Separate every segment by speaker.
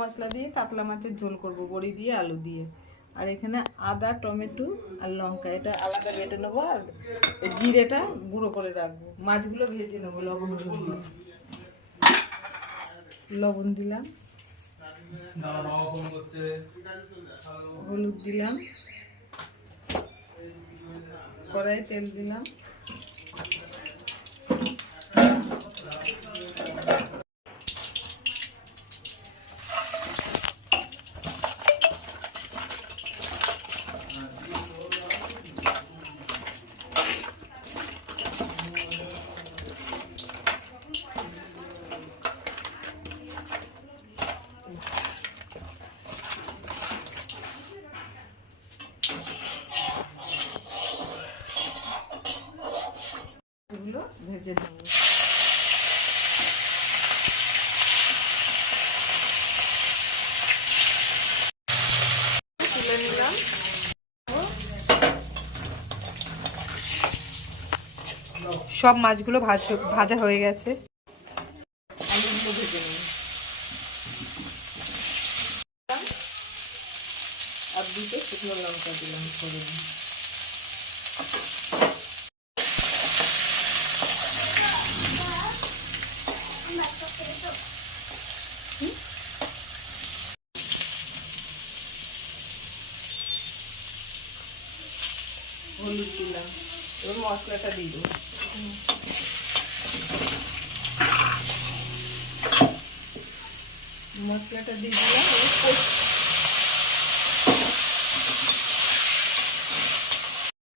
Speaker 1: মশলা দিয়ে কাতলা মাছের ঝোল করব, বড়ি দিয়ে, আলু দিয়ে। আর এখানে আদা, টমেটো আর লঙ্কা, এটা আলাদা বেটে নেব আর জিরেটা গুঁড়ো করে রাখব। মাছগুলো ভেজে নেব, লবণ লবণ দিলাম। হলুদ দিলাম। কড়াই তেল দিলাম। ভেজে নেব তুলে নিলাম
Speaker 2: সব মাছগুলো ভাজ ভাজা হয়ে গেছে।
Speaker 1: আলুগুলো ভেজে নেব আর দুটো শুকনো লঙ্কা দিলাম করে হলুদ দিলাম। এবার মশলাটা দিয়ে মশলাটা দিয়ে দিলাম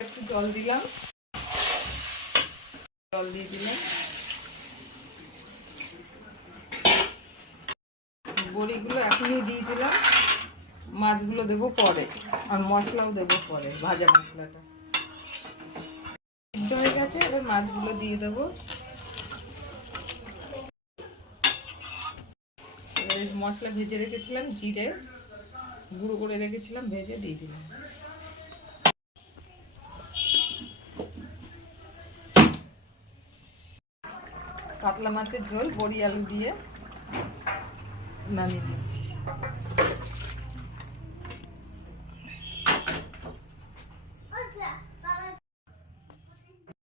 Speaker 1: একটু জল দিলাম। জল দিয়ে দিলাম। বড়িগুলো এখনই দিয়ে দিলাম। মাছগুলো দেবো পরে, আর মশলাও দেবো পরে, ভাজা মশলাটা। সিদ্ধ হয়ে গেছে, এবার মাছগুলো দিয়ে দেবো। মশলা ভেজে রেখেছিলাম, জিরে গুঁড়ো করে রেখেছিলাম, ভেজে দিয়ে দিলাম। কাতলা মাছের ঝোল, বড়ি আলু দিয়ে নামিয়ে দিচ্ছি।